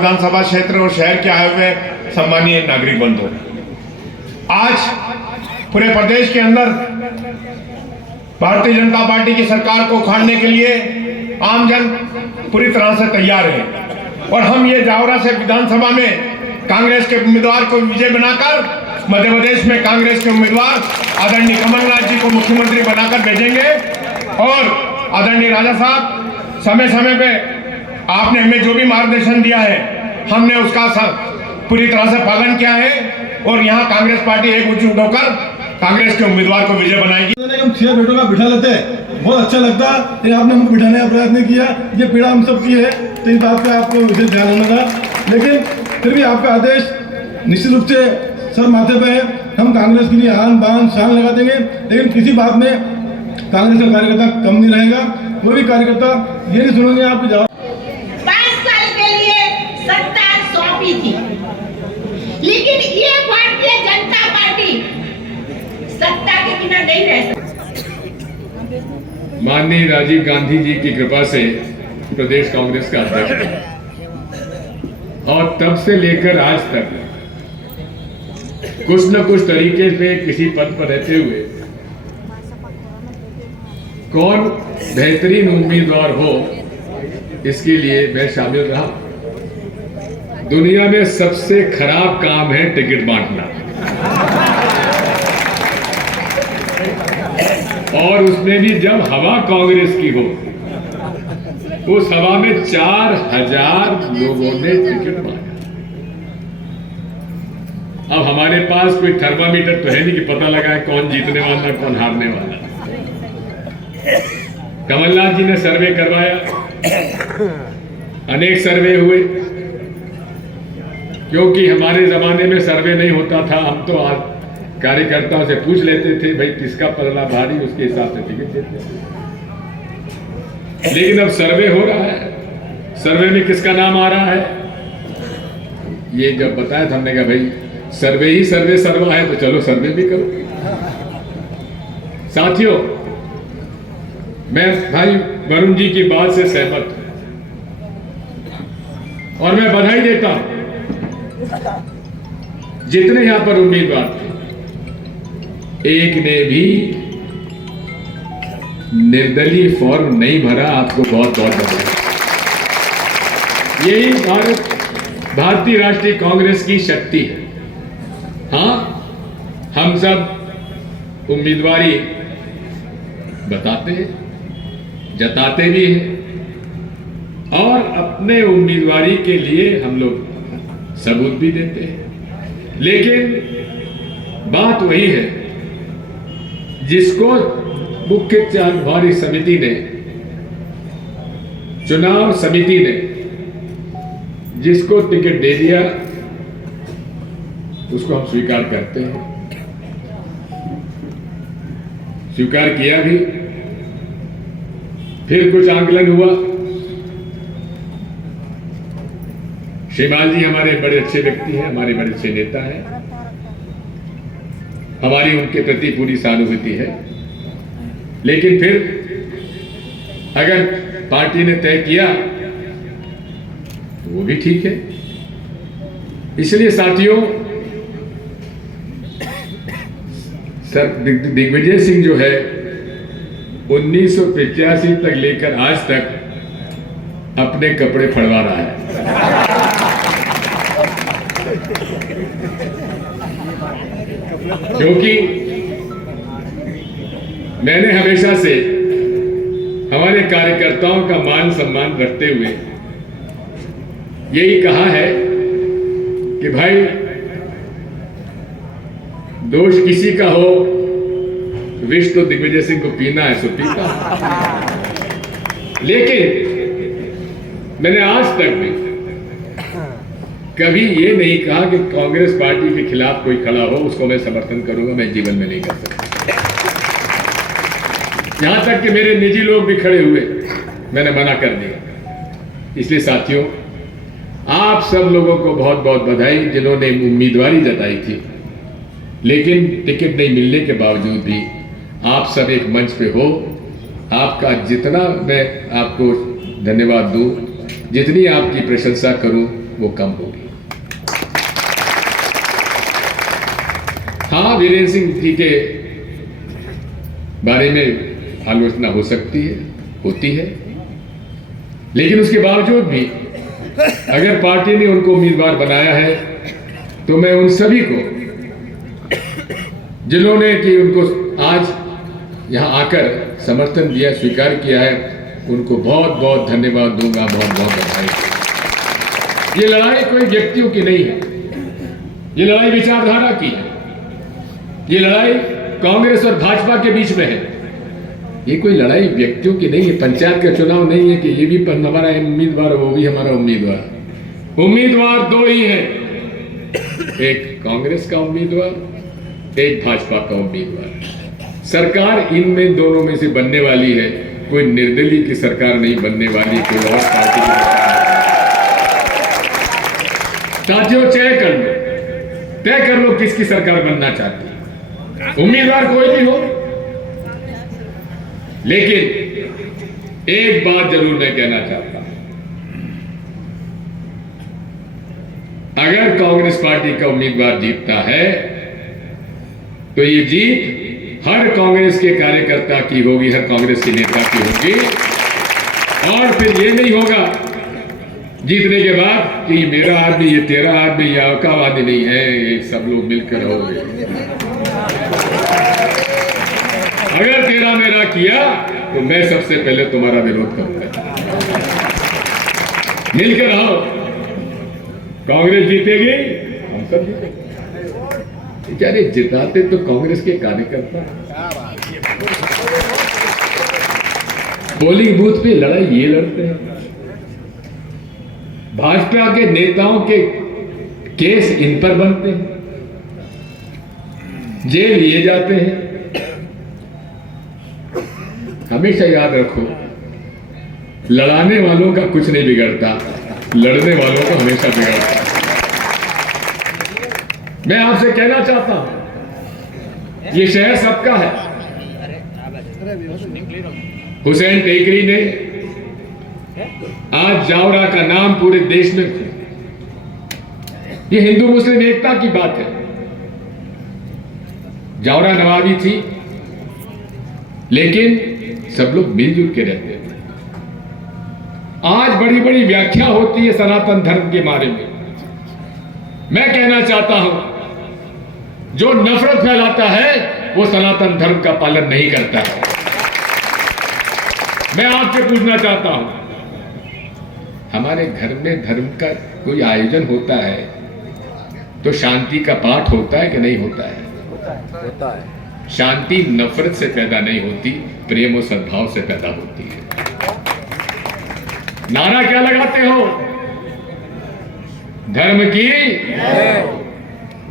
विधानसभा क्षेत्र और शहर के आए हुए सम्मानीय नागरिक बंधु, आज पूरे प्रदेश के अंदर भारतीय जनता पार्टी की सरकार को उखाड़ने के लिए आमजन पूरी तरह से तैयार है और हम ये जावरा से विधानसभा में कांग्रेस के उम्मीदवार को विजय बनाकर मध्य प्रदेश में कांग्रेस के उम्मीदवार आदरणीय कमलनाथ जी को मुख्यमंत्री बनाकर भेजेंगे। और आदरणीय राजा साहब, समय समय पे आपने हमें जो भी मार्गदर्शन दिया है हमने उसका पूरी तरह से पालन किया है और यहाँ कांग्रेस पार्टी एकजुट होकर कांग्रेस के उम्मीदवार को विजय बनाएगी। हम 6 बेटों का बिठा लेते हैं, बहुत अच्छा लगता, लेकिन आपने हमको बिठाने का प्रयत्न किया, ये पीड़ा हम सब की है, तो इस बात पे आपको विशेष ध्यान होना था। लेकिन फिर भी आपका आदेश निश्चित रूप से सर माथे पे है, हम कांग्रेस के लिए आन बान शान लगा देंगे, लेकिन किसी बात में कांग्रेस का कार्यकर्ता कम नहीं रहेगा। कोई भी कार्यकर्ता ये नहीं सुनेंगे आपको जाओ 5 साल के लिए सत्ता सौंपी थी, लेकिन ये भारतीय जनता पार्टी सत्ता के बिना नहीं रह सकती। माननीय राजीव गांधी जी की कृपा से प्रदेश कांग्रेस का अध्यक्ष है और तब से लेकर आज तक कुछ न कुछ तरीके से किसी पद पर रहते हुए कौन बेहतरीन उम्मीदवार हो इसके लिए मैं शामिल रहा। दुनिया में सबसे खराब काम है टिकट बांटना और उसमें भी जब हवा कांग्रेस की हो, उस हवा में 4000 लोगों ने टिकट बांटा। अब हमारे पास कोई थर्मामीटर तो है नहीं कि पता लगा है कौन जीतने वाला कौन हारने वाला। कमलनाथ जी ने सर्वे करवाया, अनेक सर्वे हुए, क्योंकि हमारे जमाने में सर्वे नहीं होता था। हम तो आज कार्यकर्ताओं से पूछ लेते थे भाई किसका पलड़ा भारी, उसके हिसाब से टिकट देते थे। लेकिन अब सर्वे हो रहा है, सर्वे में किसका नाम आ रहा है ये जब बताया तो हमने कहा भाई सर्वे ही सर्वे सर्वा है तो चलो सर्वे भी करो। साथियों, मैं भाई वरुण जी की बात से सहमत हूं और मैं बधाई देता हूं जितने यहां पर उम्मीदवार थे, एक ने भी निर्दलीय फॉर्म नहीं भरा। आपको बहुत बहुत बधाई। यही भारतीय राष्ट्रीय कांग्रेस की शक्ति है। हाँ, हम सब उम्मीदवारी बताते हैं, जताते भी हैं और अपने उम्मीदवारी के लिए हम लोग सबूत भी देते हैं। लेकिन बात वही है जिसको मुख्य चुनाव समिति ने चुनाव समिति ने जिसको टिकट दे दिया उसको हम स्वीकार करते हैं, स्वीकार किया भी। फिर कुछ आंकलन हुआ। श्रीमान जी हमारे बड़े अच्छे व्यक्ति हैं, हमारे बड़े अच्छे नेता हैं, हमारी उनके प्रति पूरी सहानुभूति है। लेकिन फिर अगर पार्टी ने तय किया तो वो भी ठीक है। इसलिए साथियों, सर दिग्विजय सिंह जो है 1985 तक लेकर आज तक अपने कपड़े फड़वा रहा है। क्योंकि मैंने हमेशा से हमारे कार्यकर्ताओं का मान सम्मान रखते हुए यही कहा है कि भाई दोष किसी का हो, विष तो दिग्विजय सिंह को पीना है सो पीता। लेकिन मैंने आज तक भी कभी ये नहीं कहा कि कांग्रेस पार्टी के खिलाफ कोई खड़ा हो उसको मैं समर्थन करूंगा। मैं जीवन में नहीं कर सकता। यहां तक कि मेरे निजी लोग भी खड़े हुए, मैंने मना कर दिया। इसलिए साथियों, आप सब लोगों को बहुत बहुत बधाई जिन्होंने उम्मीदवारी जताई थी, लेकिन टिकट नहीं मिलने के बावजूद भी आप सब एक मंच पे हो। आपका जितना मैं आपको धन्यवाद दूं, जितनी आपकी प्रशंसा करूं, वो कम होगी। हाँ, वीरेंद्र सिंह जी के बारे में आलोचना हो सकती है, होती है, लेकिन उसके बावजूद भी अगर पार्टी ने उनको उम्मीदवार बनाया है तो मैं उन सभी को जिन्होंने कि उनको आज यहाँ आकर समर्थन दिया, स्वीकार किया है, उनको बहुत बहुत धन्यवाद दूंगा, बहुत बहुत बधाई। ये लड़ाई कोई व्यक्तियों की नहीं है, ये लड़ाई विचारधारा की है, ये लड़ाई कांग्रेस और भाजपा के बीच में है। ये कोई लड़ाई व्यक्तियों की नहीं है, पंचायत का चुनाव नहीं है कि ये भी हमारा उम्मीदवार, वो भी हमारा उम्मीदवार। उम्मीदवार दो ही हैं, एक कांग्रेस का उम्मीदवार, एक भाजपा का उम्मीदवार। सरकार इनमें दोनों में से बनने वाली है, कोई निर्दलीय की सरकार नहीं बनने वाली, कोई और पार्टी की सरकार। साथियों, तय कर लो किसकी सरकार बनना चाहती है, उम्मीदवार कोई भी हो। लेकिन एक बात जरूर मैं कहना चाहता हूं, अगर कांग्रेस पार्टी का उम्मीदवार जीतता है तो ये जीत हर कांग्रेस के कार्यकर्ता की होगी, हर कांग्रेस के नेता की होगी। और फिर ये नहीं होगा जीतने के बाद कि मेरा आदमी, ये तेरा आदमी, ये आपका आदमी नहीं है, ये सब लोग मिलकर रहोगे। अगर तेरा मेरा किया तो मैं सबसे पहले तुम्हारा विरोध करूंगा। मिलकर रहो, कांग्रेस जीतेगी, हम सब जीतेंगे। बेचारे जिताते तो कांग्रेस के कार्यकर्ता, पोलिंग बूथ पे लड़ाई ये लड़ते हैं। भाजपा के नेताओं के केस इन पर बनते हैं, जेल लिए जाते हैं। हमेशा याद रखो, लड़ाने वालों का कुछ नहीं बिगड़ता, लड़ने वालों का हमेशा बिगड़ता। मैं आपसे कहना चाहता हूं, ये शहर सबका है। हुसैन टेकरी ने आज जावरा का नाम पूरे देश में किया। ये हिंदू मुस्लिम एकता की बात है। जावरा नवाबी थी, लेकिन सब लोग मिलजुल के रहते थे। आज बड़ी बड़ी व्याख्या होती है सनातन धर्म के बारे में। मैं कहना चाहता हूं, जो नफरत फैलाता है वो सनातन धर्म का पालन नहीं करता है। मैं आपसे पूछना चाहता हूं, हमारे घर में धर्म का कोई आयोजन होता है तो शांति का पाठ होता है कि नहीं होता है? होता है। शांति नफरत से पैदा नहीं होती, प्रेम और सद्भाव से पैदा होती है। नारा क्या लगाते हो? धर्म की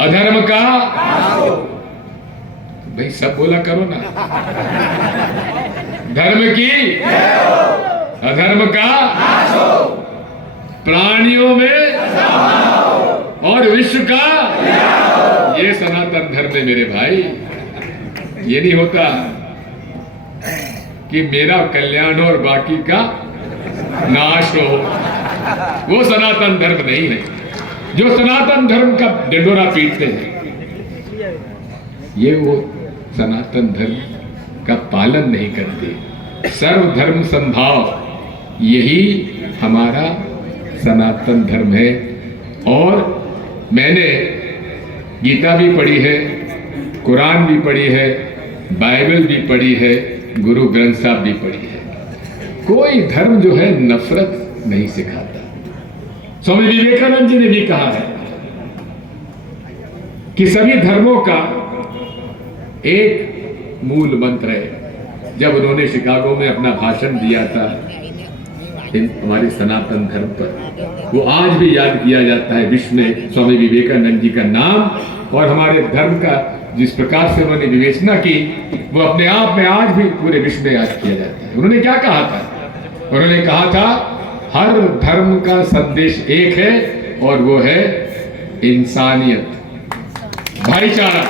अधर्म का। भाई सब बोला करो ना। धर्म की अधर्म का, प्राणियों में और विश्व का, ये सनातन धर्म है मेरे भाई। ये नहीं होता कि मेरा कल्याण और बाकी का नाश हो, वो सनातन धर्म नहीं है। जो सनातन धर्म का डंडोरा पीटते हैं, ये वो सनातन धर्म का पालन नहीं करते। सर्वधर्म संभाव, यही हमारा सनातन धर्म है। और मैंने गीता भी पढ़ी है, कुरान भी पढ़ी है, बाइबल भी पढ़ी है, गुरु ग्रंथ साहब भी पढ़ी है। कोई धर्म जो है नफरत नहीं सिखाता। स्वामी विवेकानंद जी ने भी कहा है कि सभी धर्मों का एक मूल मंत्र है। जब उन्होंने शिकागो में अपना भाषण दिया था हमारे सनातन धर्म पर, वो आज भी याद किया जाता है विश्व में। स्वामी विवेकानंद जी का नाम और हमारे धर्म का जिस प्रकार से उन्होंने विवेचना की, वो अपने आप में आज भी पूरे विश्व में याद किया जाता है। उन्होंने क्या कहा था? उन्होंने कहा था हर धर्म का संदेश एक है और वो है इंसानियत, भाईचारा।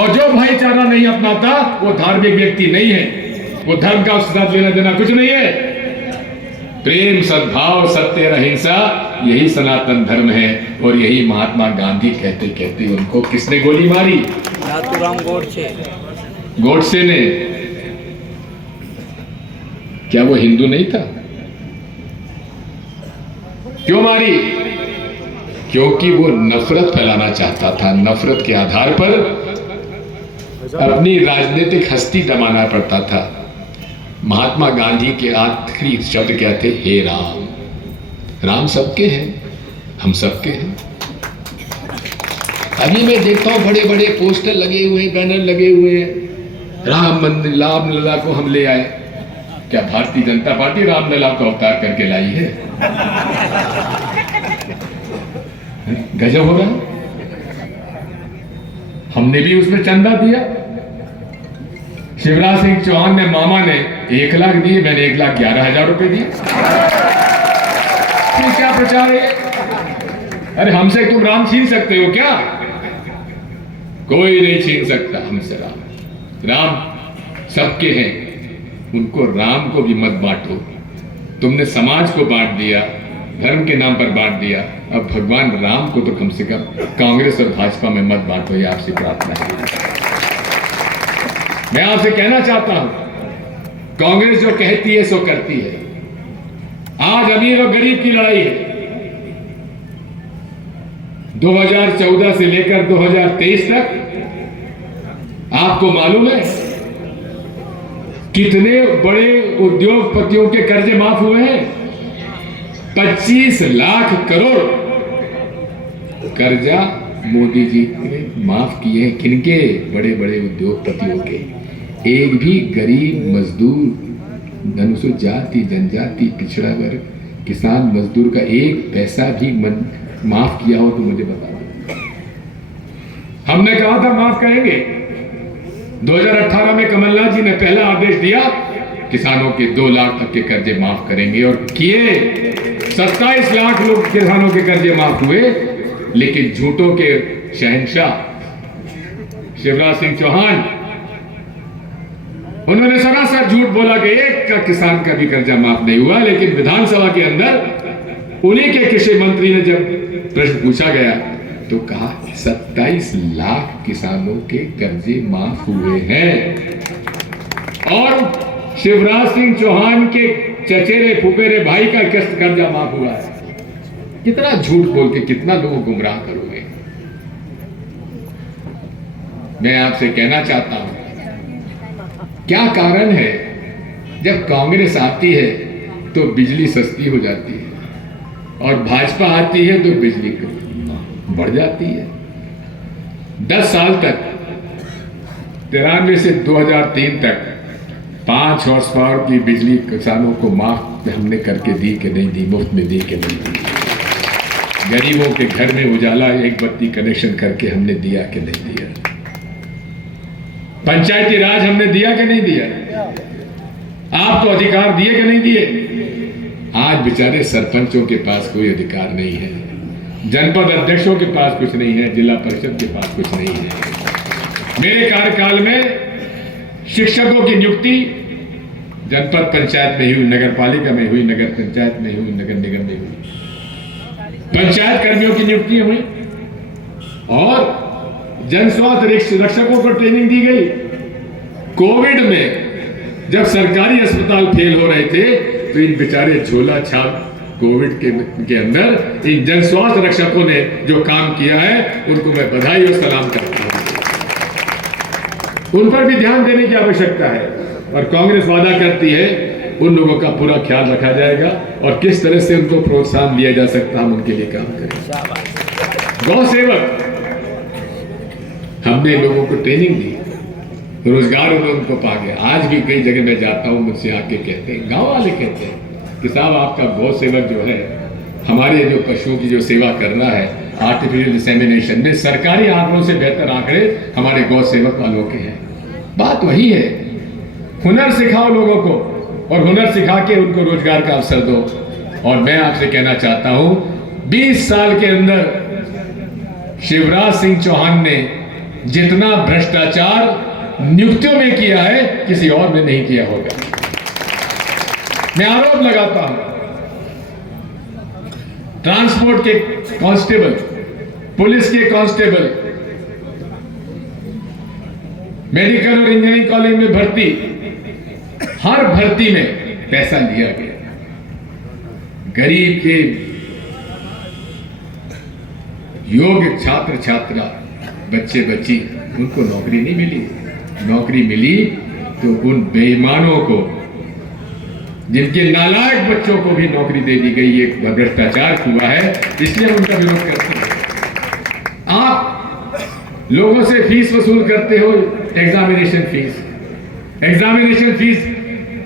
और जो भाईचारा नहीं अपनाता वो धार्मिक व्यक्ति नहीं है, वो धर्म का उसके साथ लेना देना कुछ नहीं है। प्रेम, सद्भाव, सत्य, अहिंसा, यही सनातन धर्म है और यही महात्मा गांधी कहते कहते उनको किसने गोली मारी? नाथूराम गोडसे। गोडसे ने। क्या वो हिंदू नहीं था? क्यों मारी? क्योंकि वो नफरत फैलाना चाहता था। नफरत के आधार पर अपनी राजनीतिक हस्ती दबाना पड़ता था। महात्मा गांधी के आखिरी शब्द क्या थे? हे राम। राम सबके हैं, हम सबके हैं। अभी मैं देखता हूं बड़े बड़े पोस्टर लगे हुए हैं, बैनर लगे हुए हैं, राम मंदिर रामलला को हम ले आए। क्या भारतीय जनता पार्टी रामलला को अवतार करके लाई है? गजब हो रहा है। हमने भी उसमें चंदा दिया। शिवराज सिंह चौहान ने, मामा ने 1 लाख दिए, मैंने 1,11,000 रुपए दिए। फिर क्या प्रचार है? अरे हमसे तुम राम छीन सकते हो क्या? कोई नहीं छीन सकता हमसे राम। राम सबके हैं, उनको राम को भी मत बांटो। तुमने समाज को बांट दिया, धर्म के नाम पर बांट दिया। अब भगवान राम को तो कम से कम कांग्रेस और भाजपा में मत बांटो। ये आपसे प्रार्थना है। मैं आपसे कहना चाहता हूं, कांग्रेस जो कहती है सो करती है। आज अमीर और गरीब की लड़ाई है। 2014 से लेकर 2023 तक आपको मालूम है कितने बड़े उद्योगपतियों के कर्जे माफ हुए हैं? 25 लाख करोड़ कर्जा मोदी जी ने माफ किए हैं। किनके? बड़े बड़े उद्योगपतियों के। एक भी गरीब मजदूर, अनुसूचित जाति, जनजाति, पिछड़ा वर्ग, किसान मजदूर का एक पैसा भी माफ किया हो तो मुझे बता दो। हमने कहा था माफ करेंगे। 2018 में कमलनाथ जी ने पहला आदेश दिया, किसानों के 2 लाख तक के कर्जे माफ करेंगे, और किए। 27 लाख लोग किसानों के कर्जे माफ हुए। लेकिन झूठों के शहंशाह शिवराज सिंह चौहान, उन्होंने सरासर झूठ बोला कि एक का किसान का भी कर्जा माफ नहीं हुआ। लेकिन विधानसभा के अंदर उन्हीं के कृषि मंत्री ने जब प्रश्न पूछा गया तो कहा 27 लाख किसानों के कर्जे माफ हुए हैं। और शिवराज सिंह चौहान के चचेरे फुफेरे भाई का कर्जा माफ हुआ है। कितना झूठ बोल के कितना लोगों को गुमराह करोगे? मैं आपसे कहना चाहता हूं, क्या कारण है जब कांग्रेस आती है तो बिजली सस्ती हो जाती है और भाजपा आती है तो बिजली बढ़ जाती है? 10 साल तक 93 से 2003 तक 5 हॉर्स पावर की बिजली किसानों को माफ हमने करके दी कि नहीं दी? मुफ्त में दी कि नहीं दी? गरीबों के घर में उजाला 1 बत्ती कनेक्शन करके हमने दिया कि नहीं दिया? पंचायती राज हमने दिया कि नहीं दिया? आपको अधिकार दिए कि नहीं दिए? आज बेचारे सरपंचों के पास कोई अधिकार नहीं है, जनपद अध्यक्षों के पास कुछ नहीं है, जिला परिषद के पास कुछ नहीं है। मेरे कार्यकाल में शिक्षकों की नियुक्ति जनपद पंचायत में हुई, नगर पालिका में हुई, नगर पंचायत में हुई, नगर निगम में हुई। पंचायत कर्मियों की नियुक्ति हुई और जन स्वास्थ्य रक्षकों को ट्रेनिंग दी गई। कोविड में जब सरकारी अस्पताल फेल हो रहे थे तो इन बेचारे झोला छाप कोविड के अंदर इन जन स्वास्थ्य रक्षकों ने जो काम किया है उनको मैं बधाई और सलाम करता हूं। उन पर भी ध्यान देने की आवश्यकता है और कांग्रेस वादा करती है उन लोगों का पूरा ख्याल रखा जाएगा और किस तरह से उनको प्रोत्साहन दिया जा सकता, हम उनके लिए काम करें। गौ सेवक हमने लोगों को ट्रेनिंग दी, रोजगार उनको पा गया। आज भी कई जगह मैं जाता हूं, मुझसे आके कहते हैं, गांव वाले कहते हैं कि साहब आपका गौ सेवक जो है हमारे जो पशुओं की जो सेवा कर रहा है, आर्टिफिशियल इंसेमिनेशन में सरकारी आंकड़ों से बेहतर आंकड़े हमारे गौ सेवक वालों के हैं। बात वही है, हुनर सिखाओ लोगों को और हुनर सिखा के उनको रोजगार का अवसर दो। और मैं आपसे कहना चाहता हूं 20 साल के अंदर शिवराज सिंह चौहान ने जितना भ्रष्टाचार नियुक्तियों में किया है किसी और ने नहीं किया होगा। मैं आरोप लगाता हूं ट्रांसपोर्ट के कांस्टेबल, पुलिस के कांस्टेबल, मेडिकल और इंजीनियरिंग कॉलेज में भर्ती, हर भर्ती में पैसा लिया गया। गरीब के योग्य छात्र छात्रा, बच्चे बच्ची, उनको नौकरी नहीं मिली। नौकरी मिली तो उन बेईमानों को, जिनके नालायक बच्चों को भी नौकरी दे दी गई। एक भ्रष्टाचार हुआ है, इसलिए हम उनका विरोध करते हैं। आप लोगों से फीस वसूल करते हो, एग्जामिनेशन फीस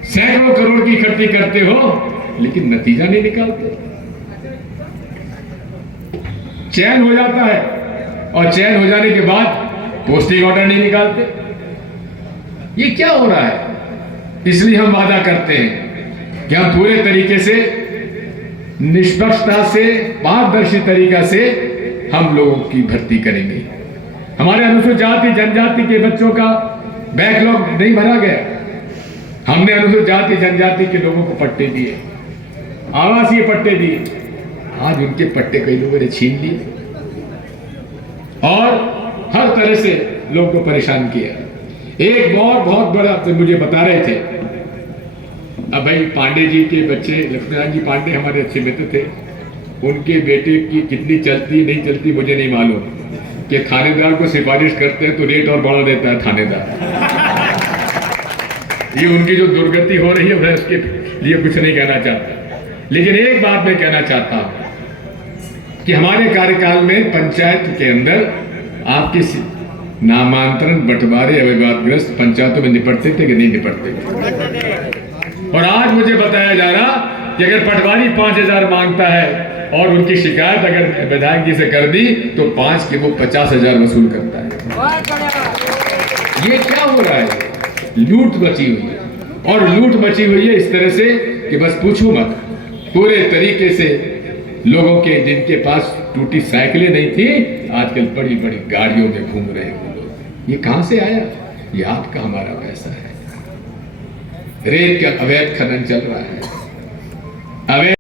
सैकड़ों करोड़ की इकट्ठी करते हो, लेकिन नतीजा नहीं निकालते। चयन हो जाता है और चयन हो जाने के बाद पोस्टिंग ऑर्डर नहीं निकालते। ये क्या हो रहा है? इसलिए हम वादा करते हैं कि हम पूरे तरीके से, निष्पक्षता से, पारदर्शी तरीका से हम लोगों की भर्ती करेंगे। हमारे अनुसूचित जाति जनजाति के बच्चों का बैकलॉग नहीं भरा गया। हमने अनुसूचित जाति जनजाति के लोगों को पट्टे दिए, आवासीय पट्टे दिए। आज उनके पट्टे कई लोगों ने छीन लिए और हर तरह से लोगों को परेशान किया। एक बहुत बड़ा, तो मुझे बता रहे थे, अब भाई पांडे जी के बच्चे, लक्ष्मीनारायण जी पांडे हमारे अच्छे मित्र थे, उनके बेटे की कितनी चलती नहीं चलती मुझे नहीं मालूम, कि थानेदार को सिफारिश करते हैं तो रेट और बढ़ा देता है थानेदार। ये उनकी जो दुर्गति हो रही है, मैं उसके लिए कुछ नहीं कहना चाहता, लेकिन एक बात मैं कहना चाहता हूं कि हमारे कार्यकाल में पंचायत के अंदर आपके नामांतरण, बंटवारे, अविवादग्रस्त पंचायतों में निपटते थे कि नहीं निपटते थे? और आज मुझे बताया जा रहा कि अगर पटवारी 5,000 मांगता है और उनकी शिकायत अगर विधायक जी से कर दी तो 5 के वो 50,000 वसूल करता है। ये क्या हो रहा है? लूट मची हुई है, और लूट मची हुई है इस तरह से कि बस पूछो मत। पूरे तरीके से लोगों के, जिनके पास टूटी साइकिलें नहीं थी, आजकल बड़ी बड़ी गाड़ियों में घूम रहे हैं वो लोग। ये कहां से आया? ये आपका हमारा पैसा है। रेत का अवैध खनन चल रहा है, अवैध